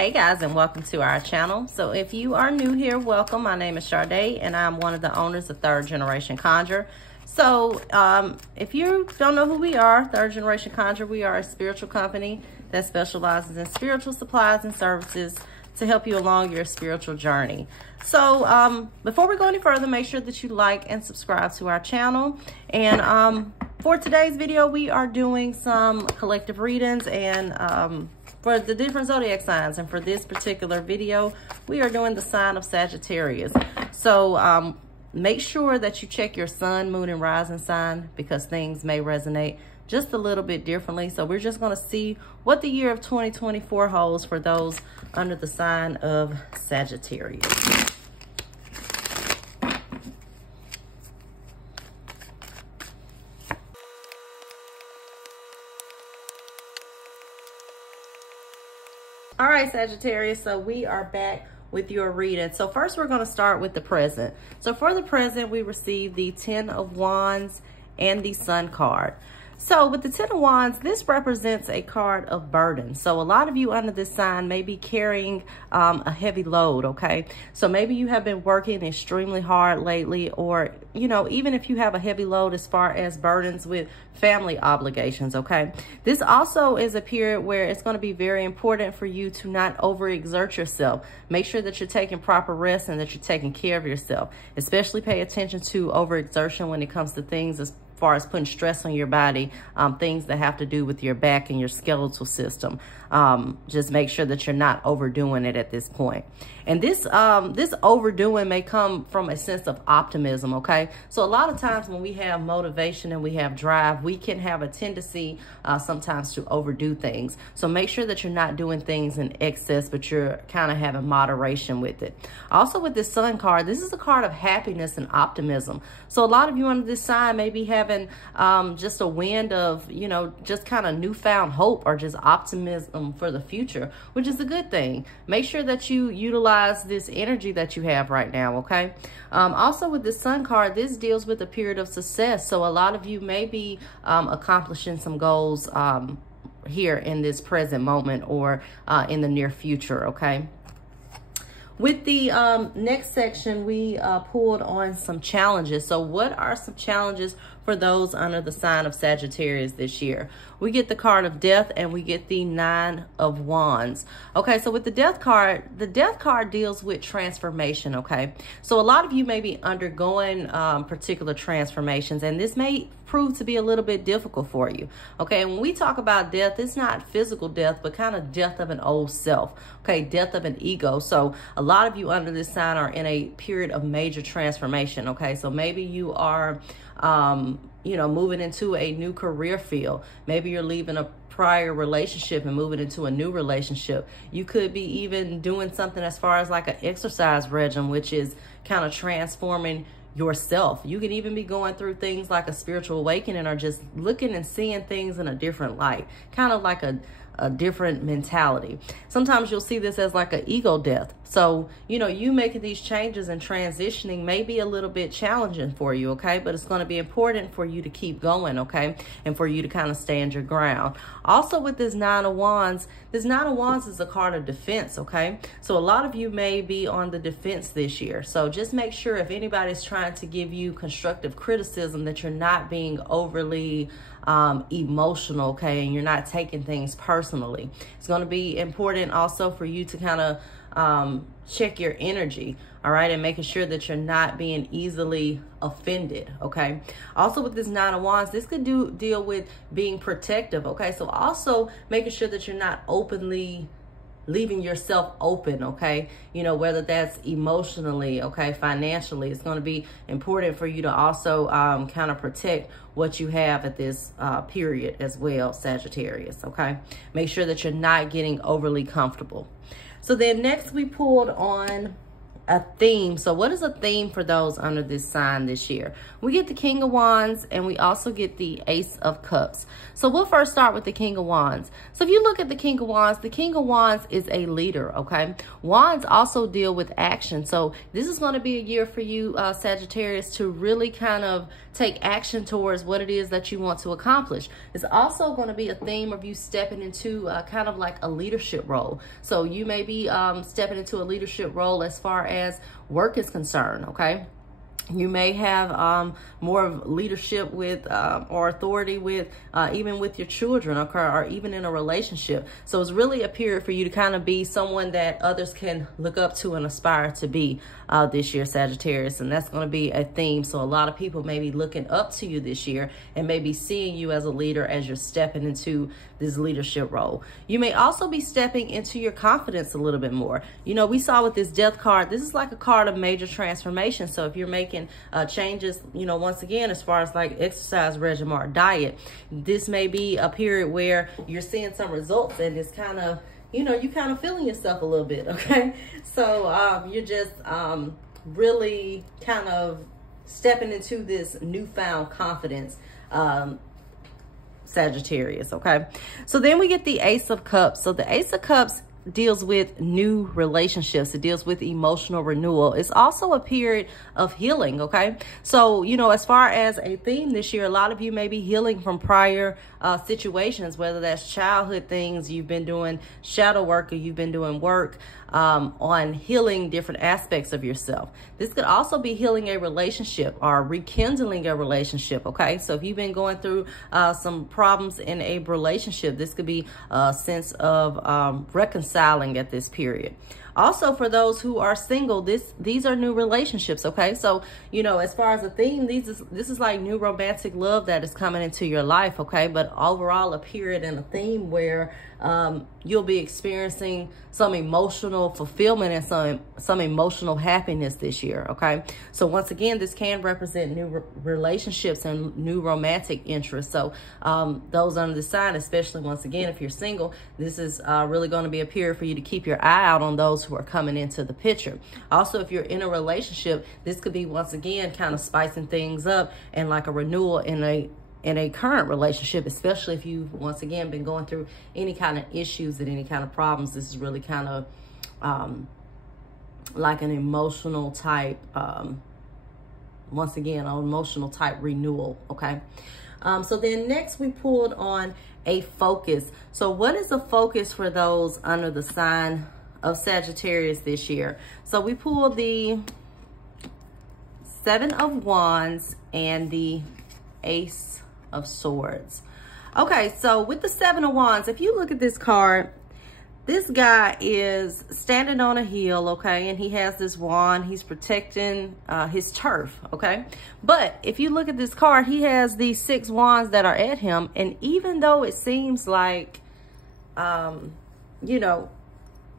Hey guys, and welcome to our channel. So if you are new here, welcome. My name is Sade and I'm one of the owners of Third Generation Conjure. So if you don't know who we are, Third Generation Conjure, we are a spiritual company that specializes in spiritual supplies and services to help you along your spiritual journey. So before we go any further, make sure that you like and subscribe to our channel. And for today's video, we are doing some collective readings and for the different zodiac signs. And for this particular video, we are doing the sign of Sagittarius. So make sure that you check your sun, moon, and rising sign because things may resonate just a little bit differently. So we're just going to see what the year of 2024 holds for those under the sign of Sagittarius. All right, Sagittarius, so we are back with your reading. So first we're going to start with the present. So for the present, we received the 10 of Wands and the Sun card. So with the 10 of Wands, this represents a card of burden. So a lot of you under this sign may be carrying a heavy load, okay? So maybe you have been working extremely hard lately, or, you know, even if you have a heavy load as far as burdens with family obligations, okay? This also is a period where it's going to be very important for you to not overexert yourself. Make sure that you're taking proper rest and that you're taking care of yourself. Especially pay attention to overexertion when it comes to things as far as putting stress on your body, things that have to do with your back and your skeletal system. Just make sure that you're not overdoing it at this point. And this overdoing may come from a sense of optimism, okay? So a lot of times when we have motivation and we have drive, we can have a tendency sometimes to overdo things. So make sure that you're not doing things in excess, but you're kind of having moderation with it. Also with this Sun card, this is a card of happiness and optimism. So a lot of you under this sign may be having just a wind of, you know, just kind of newfound hope or just optimism for the future, which is a good thing. Make sure that you utilize this energy that you have right now, okay? Also with the Sun card, this deals with a period of success. So a lot of you may be accomplishing some goals here in this present moment or in the near future, okay? With the next section, we pulled on some challenges. So what are some challenges for those under the sign of Sagittarius this year? We get the card of death and we get the 9 of Wands. Okay, so with the death card deals with transformation, okay? So a lot of you may be undergoing particular transformations, and this may prove to be a little bit difficult for you, okay? And when we talk about death, it's not physical death, but kind of death of an old self, okay? Death of an ego. So a lot of you under this sign are in a period of major transformation, okay? So maybe you are you know, moving into a new career field. Maybe you're leaving a prior relationship and moving into a new relationship. You could be even doing something as far as like an exercise regimen, which is kind of transforming yourself. You can even be going through things like a spiritual awakening or just looking and seeing things in a different light, kind of like a different mentality. Sometimes you'll see this as like an ego death. So, you know, you making these changes and transitioning may be a little bit challenging for you, okay? But it's going to be important for you to keep going, okay? And for you to kind of stand your ground. Also with this 9 of Wands, this 9 of Wands is a card of defense, okay? So a lot of you may be on the defense this year. So just make sure if anybody's trying to give you constructive criticism that you're not being overly emotional, okay? And you're not taking things personally. It's going to be important also for you to kind of check your energy, all right, and making sure that you're not being easily offended, okay? Also with this 9 of Wands, this could deal with being protective, okay? So also making sure that you're not openly leaving yourself open, okay? You know, whether that's emotionally, okay, financially, it's going to be important for you to also kind of protect what you have at this period as well, Sagittarius, okay? Make sure that you're not getting overly comfortable. So then next we pulled on a theme. So what is a theme for those under this sign this year? We get the King of Wands, and we also get the Ace of Cups. So we'll first start with the King of Wands. So if you look at the King of Wands is a leader, okay? Wands also deal with action. So this is going to be a year for you, Sagittarius, to really kind of take action towards what it is that you want to accomplish. It's also going to be a theme of you stepping into kind of like a leadership role. So you may be stepping into a leadership role as far as work is concerned, okay? You may have more of leadership with or authority with even with your children, or even in a relationship. So it's really a period for you to kind of be someone that others can look up to and aspire to be this year, Sagittarius. And that's going to be a theme. So a lot of people may be looking up to you this year and maybe seeing you as a leader as you're stepping into this leadership role. You may also be stepping into your confidence a little bit more. You know, we saw with this Death card, this is like a card of major transformation. So if you're making changes, you know, once again, as far as like exercise regimen or diet, this may be a period where you're seeing some results, and it's kind of, you know, you kind of feeling yourself a little bit, okay? So you're just really kind of stepping into this newfound confidence, Sagittarius, okay? So then we get the Ace of Cups. So the Ace of Cups deals with new relationships. It deals with emotional renewal. It's also a period of healing, okay? So, you know, as far as a theme this year, a lot of you may be healing from prior situations, whether that's childhood things, you've been doing shadow work, or you've been doing work on healing different aspects of yourself. This could also be healing a relationship or rekindling a relationship, okay? So if you've been going through some problems in a relationship, this could be a sense of reconciling at this period. Also, for those who are single, these are new relationships, okay? So, you know, as far as a theme, this is like new romantic love that is coming into your life, okay? But overall, a period and a theme where you'll be experiencing some emotional fulfillment and some emotional happiness this year, okay? So once again, this can represent new relationships and new romantic interests. So those under the sign, especially once again, if you're single, this is really going to be a period for you to keep your eye out on those who are coming into the picture. Also, if you're in a relationship, this could be once again kind of spicing things up and like a renewal in a current relationship, especially if you've once again been going through any kind of issues and any kind of problems. This is really kind of like an emotional type, once again, an emotional type renewal, okay? So then next we pulled on a focus. So what is a focus for those under the sign of Sagittarius this year? So we pulled the Seven of Wands and the Ace of Swords. Okay, so with the Seven of Wands, if you look at this card, this guy is standing on a hill, okay, and he has this wand. He's protecting his turf, okay? But if you look at this card, he has these 6 wands that are at him, and even though it seems like, you know,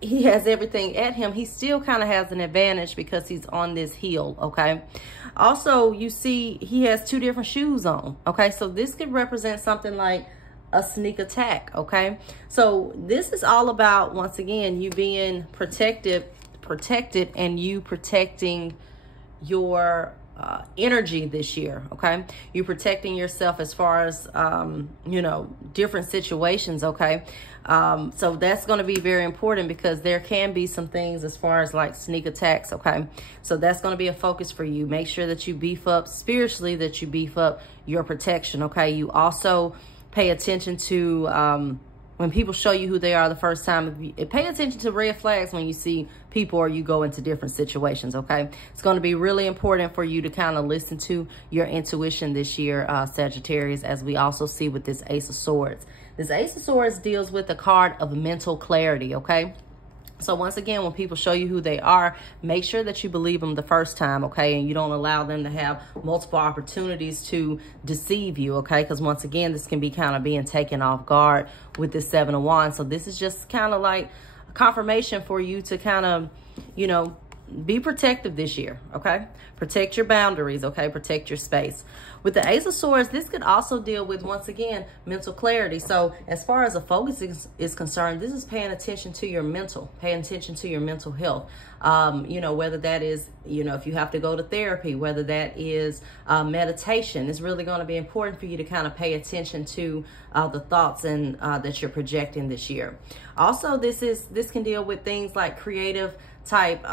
he has everything at him, he still kind of has an advantage because he's on this hill, okay? Also, you see he has 2 different shoes on, okay? So this could represent something like a sneak attack, okay? So this is all about, once again, you being protected and you protecting your energy this year, okay? You protecting yourself as far as, you know, different situations, okay? So that's going to be very important because there can be some things as far as like sneak attacks, okay? So that's going to be a focus for you. Make sure that you beef up spiritually, that you beef up your protection, okay? You also pay attention to when people show you who they are the first time. Pay attention to red flags when you see people or you go into different situations, okay? It's going to be really important for you to kind of listen to your intuition this year, Sagittarius, as we also see with this Ace of Swords. This Ace of Swords deals with the card of mental clarity, okay? So once again, when people show you who they are, make sure that you believe them the first time, okay? And you don't allow them to have multiple opportunities to deceive you, okay? Because once again, this can be kind of being taken off guard with this Seven of Wands. So this is just kind of like a confirmation for you to kind of, you know, be protective this year, okay? Protect your boundaries, okay? Protect your space. With the Ace of Swords, this could also deal with, once again, mental clarity. So as far as the focus is concerned, this is paying attention to your paying attention to your mental health. You know, whether that is, you know, if you have to go to therapy, whether that is meditation, it's really going to be important for you to kind of pay attention to the thoughts and that you're projecting this year. Also, this can deal with things like creative type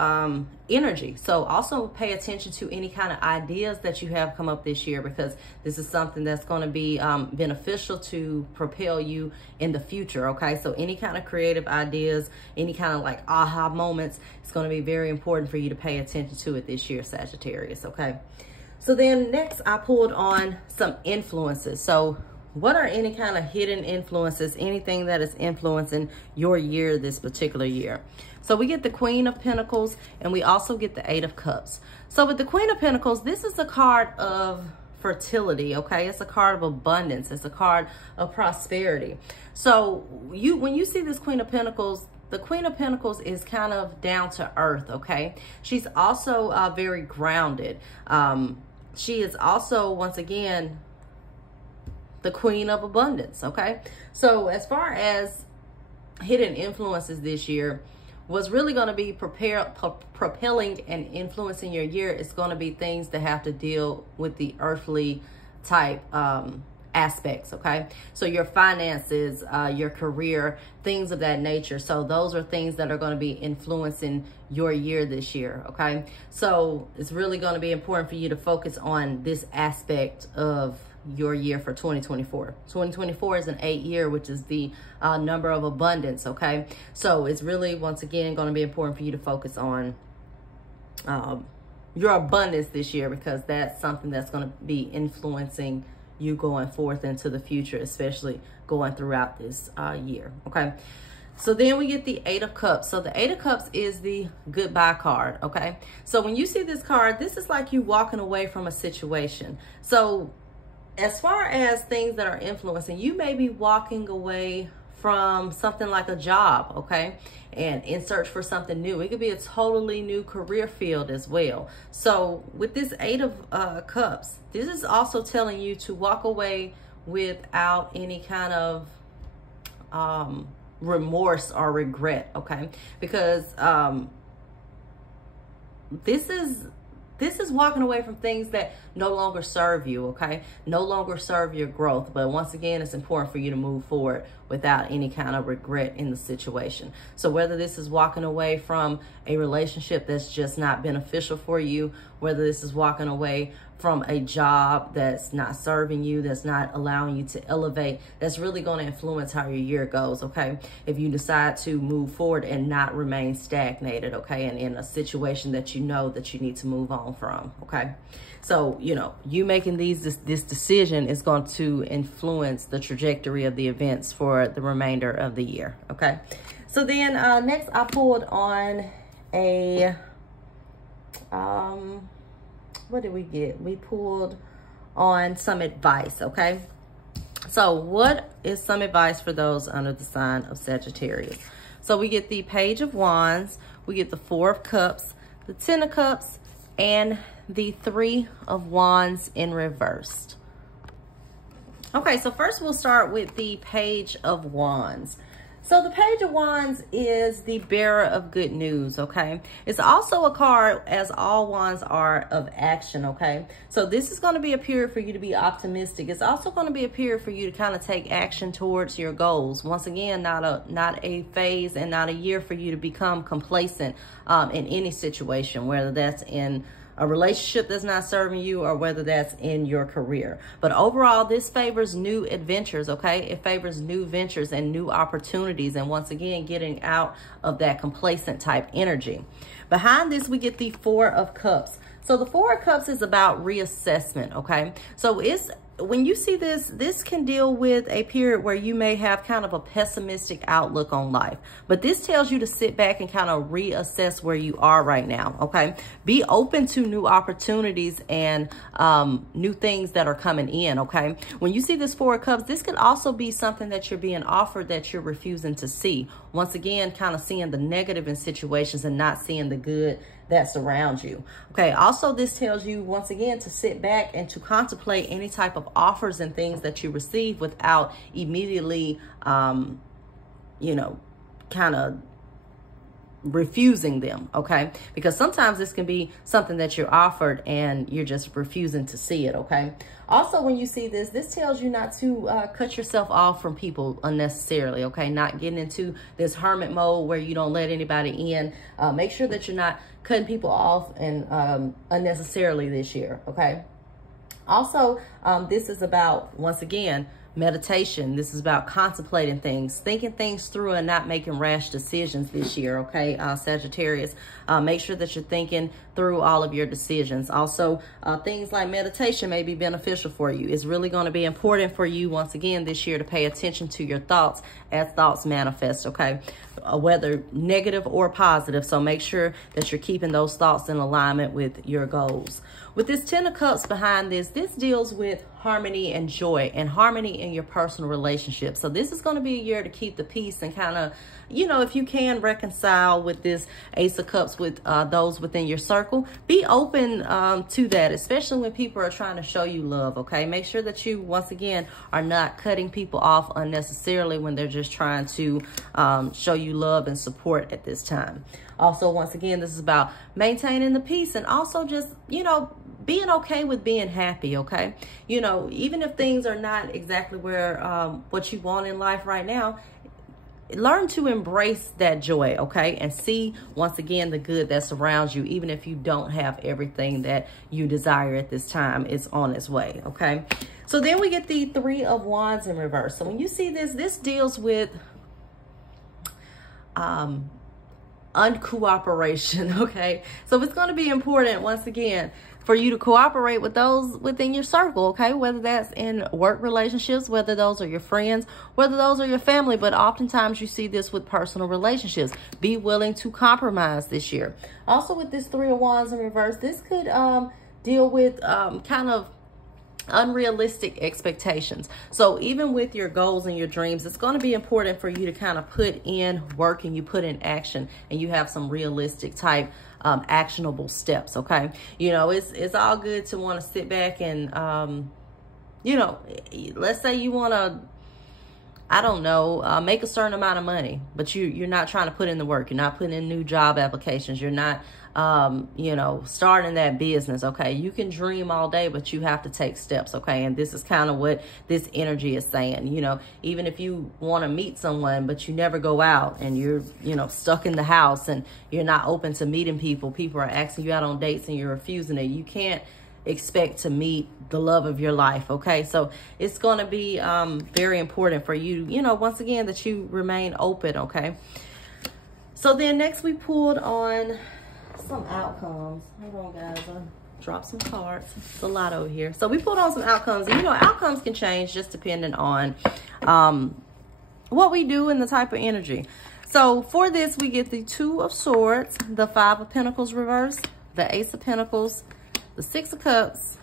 energy. So also pay attention to any kind of ideas that you have come up this year, because this is something that's going to be beneficial to propel you in the future. Okay, so any kind of creative ideas, any kind of like aha moments, it's going to be very important for you to pay attention to it this year, Sagittarius. Okay, so then next I pulled on some influences. So what are any kind of hidden influences, anything that is influencing your year this particular year? So we get the Queen of Pentacles, and we also get the Eight of Cups. So with the Queen of Pentacles, this is a card of fertility, okay? It's a card of abundance. It's a card of prosperity. So when you see this Queen of Pentacles, the Queen of Pentacles is kind of down to earth, okay? She's also very grounded. She is also, once again, the Queen of Abundance, okay? So as far as hidden influences this year, what's really going to be propelling and influencing your year is going to be things that have to deal with the earthly type aspects, okay? So your finances, your career, things of that nature. So those are things that are going to be influencing your year this year, okay? So it's really going to be important for you to focus on this aspect of your year for 2024. 2024 is an 8 year, which is the number of abundance, okay? So it's really, once again, going to be important for you to focus on your abundance this year, because that's something that's going to be influencing you going forth into the future, especially going throughout this year, okay? So then we get the Eight of Cups. So the Eight of Cups is the goodbye card, okay? So when you see this card, this is like you walking away from a situation. So as far as things that are influencing, you may be walking away from something like a job, okay? And in search for something new. It could be a totally new career field as well. So with this Eight of Cups, this is also telling you to walk away without any kind of remorse or regret, okay? Because this is walking away from things that no longer serve you, okay? No longer serve your growth. But once again, it's important for you to move forward without any kind of regret in the situation. So whether this is walking away from a relationship that's just not beneficial for you, whether this is walking away from a job that's not serving you, that's not allowing you to elevate, that's really going to influence how your year goes, okay? If you decide to move forward and not remain stagnated, okay? And in a situation that you know that you need to move on from, okay? So, you know, you making this decision is going to influence the trajectory of the events for the remainder of the year, okay? So then next I pulled on a, what did we get? We pulled on some advice, okay? So what is some advice for those under the sign of Sagittarius? So we get the Page of Wands, we get the Four of Cups, the Ten of Cups, and the Three of Wands in reversed. Okay, so first we'll start with the Page of Wands. So the Page of Wands is the bearer of good news, okay? It's also a card, as all wands are, of action, okay? So this is going to be a period for you to be optimistic. It's also going to be a period for you to kind of take action towards your goals. Once again, not a phase and not a year for you to become complacent in any situation, whether that's in a relationship that's not serving you or whether that's in your career. But overall, this favors new adventures, okay? It favors new ventures and new opportunities. And once again, getting out of that complacent type energy. Behind this, we get the Four of Cups. So the Four of Cups is about reassessment, okay? So when you see this can deal with a period where you may have kind of a pessimistic outlook on life. But this tells you to sit back and kind of reassess where you are right now, okay? Be open to new opportunities and new things that are coming in, okay? When you see this Four of Cups, this could also be something that you're being offered that you're refusing to see. Once again, kind of seeing the negative in situations and not seeing the good that surrounds you. Okay, also this tells you, once again, to sit back and to contemplate any type of offers and things that you receive without immediately, you know, kind of refusing them, okay? Because sometimes this can be something that you're offered and you're just refusing to see it, okay? Also, when you see this, this tells you not to cut yourself off from people unnecessarily, okay? Not getting into this hermit mode where you don't let anybody in. Make sure that you're not cutting people off and unnecessarily this year, okay? Also, this is about, once again, meditation. This is about contemplating things, thinking things through, and not making rash decisions this year, okay, Sagittarius? Make sure that you're thinking through all of your decisions. Also, things like meditation may be beneficial for you. It's really going to be important for you, once again, this year to pay attention to your thoughts as thoughts manifest, okay, whether negative or positive. So make sure that you're keeping those thoughts in alignment with your goals. With this 10 of Cups behind this, this deals with harmony and joy and harmony in your personal relationships. So this is going to be a year to keep the peace and kind of, you know, if you can reconcile with this Ace of Cups with those within your circle, be open to that, especially when people are trying to show you love, okay? Make sure that you, once again, are not cutting people off unnecessarily when they're just trying to show you love and support at this time. Also, once again, this is about maintaining the peace and also just, you know, being okay with being happy, okay? You know, even if things are not exactly where what you want in life right now, learn to embrace that joy, okay? And see, once again, the good that surrounds you, even if you don't have everything that you desire at this time. It's on its way, okay? So then we get the 3 of Wands in reverse. So when you see this, this deals with uncooperation, okay? So it's going to be important, once again, for you to cooperate with those within your circle, okay? Whether that's in work relationships, whether those are your friends, whether those are your family, but oftentimes you see this with personal relationships. Be willing to compromise this year. Also, with this 3 of Wands in reverse, this could deal with kind of unrealistic expectations. So even with your goals and your dreams, it's going to be important for you to kind of put in work and you put in action and you have some realistic type actionable steps, okay? You know, it's all good to want to sit back and you know, let's say you want to, I don't know, make a certain amount of money, but you're not trying to put in the work. You're not putting in new job applications. You're not you know, starting that business, okay? You can dream all day, but you have to take steps, okay? And this is kind of what this energy is saying. You know, even if you want to meet someone, but you never go out and you're, you know, stuck in the house and you're not open to meeting people. People are asking you out on dates and you're refusing it. You can't expect to meet the love of your life, okay? So it's going to be very important for you, you know, once again, that you remain open, okay? So then next we pulled on some outcomes. Hold on, guys. I'll drop some cards. It's a lotto here. So we pulled on some outcomes. And, you know, outcomes can change just depending on what we do and the type of energy. So for this, we get the 2 of Swords, the 5 of Pentacles reversed, the Ace of Pentacles, the 6 of Cups,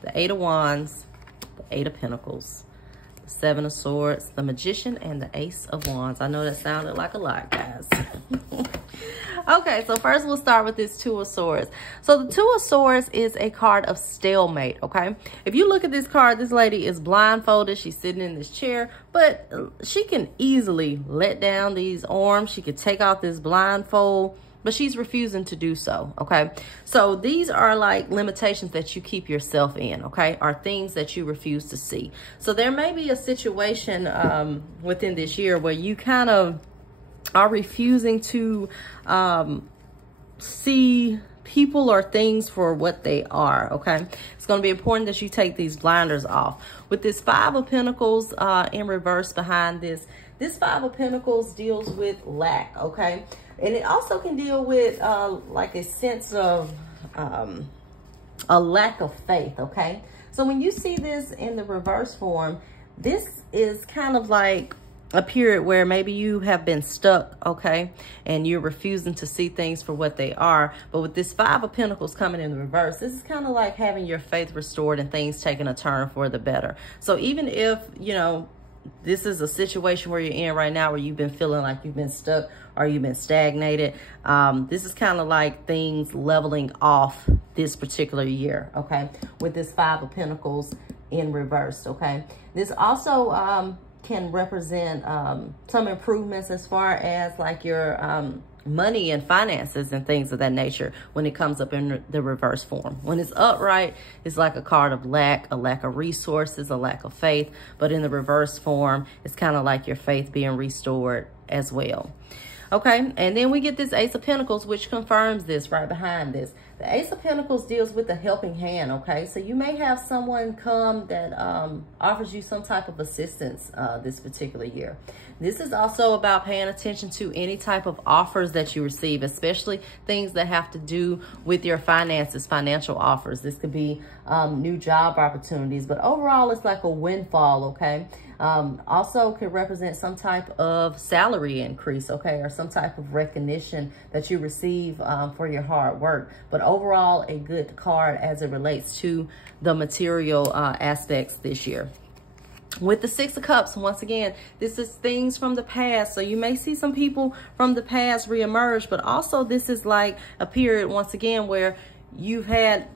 the 8 of Wands, the 8 of Pentacles, the 7 of Swords, the Magician, and the Ace of Wands. I know that sounded like a lot, guys. Okay, so first we'll start with this 2 of Swords. So the 2 of Swords is a card of stalemate, okay? If you look at this card, this lady is blindfolded. She's sitting in this chair, but she can easily let down these arms. She could take out this blindfold, but she's refusing to do so, okay? So these are like limitations that you keep yourself in, okay? Are things that you refuse to see. So there may be a situation within this year where you kind of are refusing to see people or things for what they are, okay? It's going to be important that you take these blinders off. With this 5 of Pentacles in reverse behind this, this 5 of Pentacles deals with lack, okay? And it also can deal with like a sense of a lack of faith, okay? So when you see this in the reverse form, this is kind of like a period where maybe you have been stuck, okay, and you're refusing to see things for what they are. But with this 5 of Pentacles coming in the reverse, this is kind of like having your faith restored and things taking a turn for the better. So even if, you know, this is a situation where you're in right now where you've been feeling like you've been stuck or you've been stagnated. This is kind of like things leveling off this particular year, okay? With this Five of Pentacles in reverse, okay? This also can represent some improvements as far as like your money and finances and things of that nature when it comes up in the reverse form. When it's upright, it's like a card of lack, a lack of resources, a lack of faith. But in the reverse form, it's kind of like your faith being restored as well. Okay, and then we get this Ace of Pentacles, which confirms this right behind this. The Ace of Pentacles deals with the helping hand, okay? So you may have someone come that offers you some type of assistance this particular year. This is also about paying attention to any type of offers that you receive, especially things that have to do with your finances, financial offers. This could be new job opportunities, but overall it's like a windfall, okay? Also could represent some type of salary increase, okay, or some type of recognition that you receive for your hard work. But overall, a good card as it relates to the material aspects this year. With the Six of Cups, once again, this is things from the past. So you may see some people from the past reemerge, but also this is like a period, once again, where you've had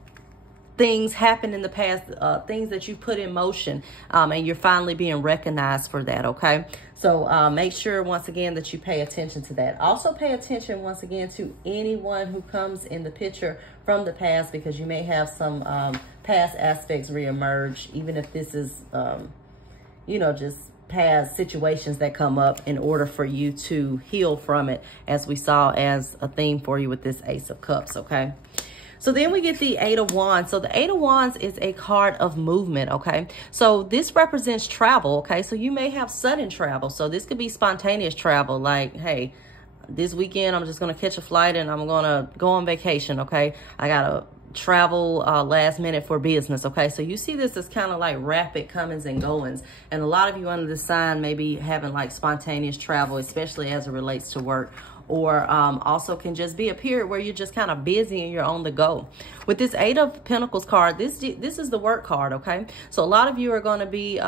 things happen in the past, things that you put in motion, and you're finally being recognized for that, okay? So make sure, once again, that you pay attention to that. Also pay attention, once again, to anyone who comes in the picture from the past, because you may have some past aspects reemerge, even if this is, you know, just past situations that come up in order for you to heal from it, as we saw as a theme for you with this Ace of Cups, okay? So then we get the Eight of Wands. So the Eight of Wands is a card of movement, okay? So this represents travel, okay? So you may have sudden travel. So this could be spontaneous travel, like, hey, this weekend I'm just going to catch a flight and I'm going to go on vacation, okay? I got to travel last minute for business, okay? So you see this as kind of like rapid comings and goings. And a lot of you under this sign may be having like spontaneous travel, especially as it relates to work. Or also can just be a period where you're just kind of busy and you're on the go. With this Eight of Pentacles card, this is the work card, okay? So a lot of you are going to be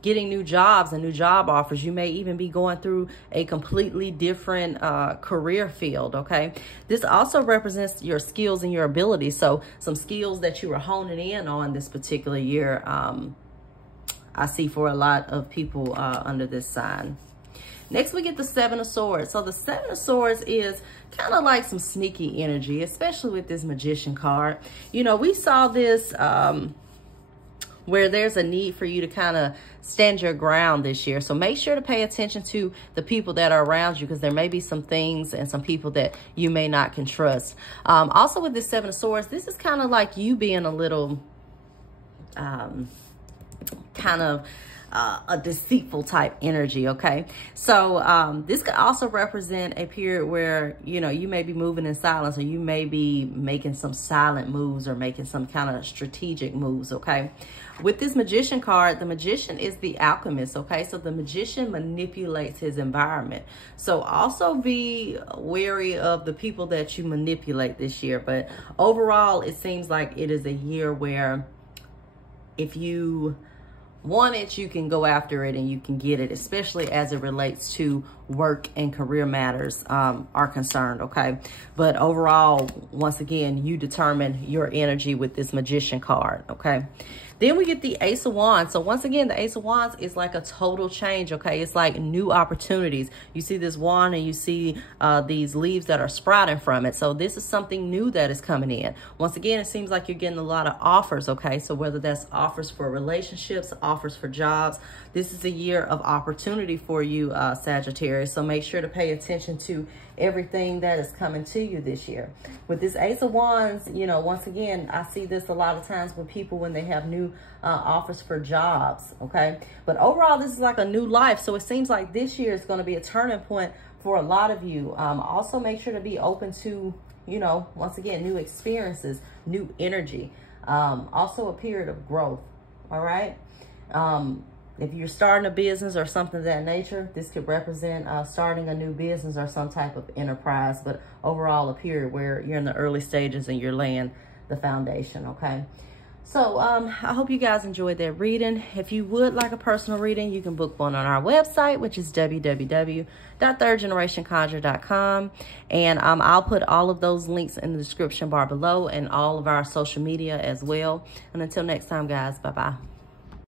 getting new jobs and new job offers. You may even be going through a completely different career field, okay? This also represents your skills and your abilities. So some skills that you were honing in on this particular year, I see for a lot of people under this sign. Next, we get the Seven of Swords. So the Seven of Swords is kind of like some sneaky energy, especially with this Magician card. You know, we saw this where there's a need for you to kind of stand your ground this year. So make sure to pay attention to the people that are around you, because there may be some things and some people that you may not can trust. Also with this Seven of Swords, this is kind of like you being a little kind of a deceitful type energy, okay? So this could also represent a period where, you know, you may be moving in silence, or you may be making some silent moves or making some kind of strategic moves, okay? With this Magician card, the Magician is the alchemist, okay? So the Magician manipulates his environment. So also be wary of the people that you manipulate this year. But overall, it seems like it is a year where if you want it, you can go after it and you can get it, especially as it relates to work and career matters are concerned, okay? But overall, once again, you determine your energy with this Magician card, okay? Then we get the Ace of Wands. So once again, the Ace of Wands is like a total change, okay? It's like new opportunities. You see this wand and you see these leaves that are sprouting from it. So this is something new that is coming in. Once again, it seems like you're getting a lot of offers, okay? So whether that's offers for relationships, offers for jobs, this is a year of opportunity for you, Sagittarius. So make sure to pay attention to everything that is coming to you this year. With this Ace of Wands, you know, once again, I see this a lot of times with people when they have new offers for jobs, okay? But overall, this is like a new life. So it seems like this year is going to be a turning point for a lot of you. Also make sure to be open to, you know, once again, new experiences, new energy. Also a period of growth, all right? If you're starting a business or something of that nature, this could represent starting a new business or some type of enterprise, but overall a period where you're in the early stages and you're laying the foundation, okay? So I hope you guys enjoyed that reading. If you would like a personal reading, you can book one on our website, which is www.thirdgenerationconjure.com. And I'll put all of those links in the description bar below and all of our social media as well. And until next time, guys, bye-bye.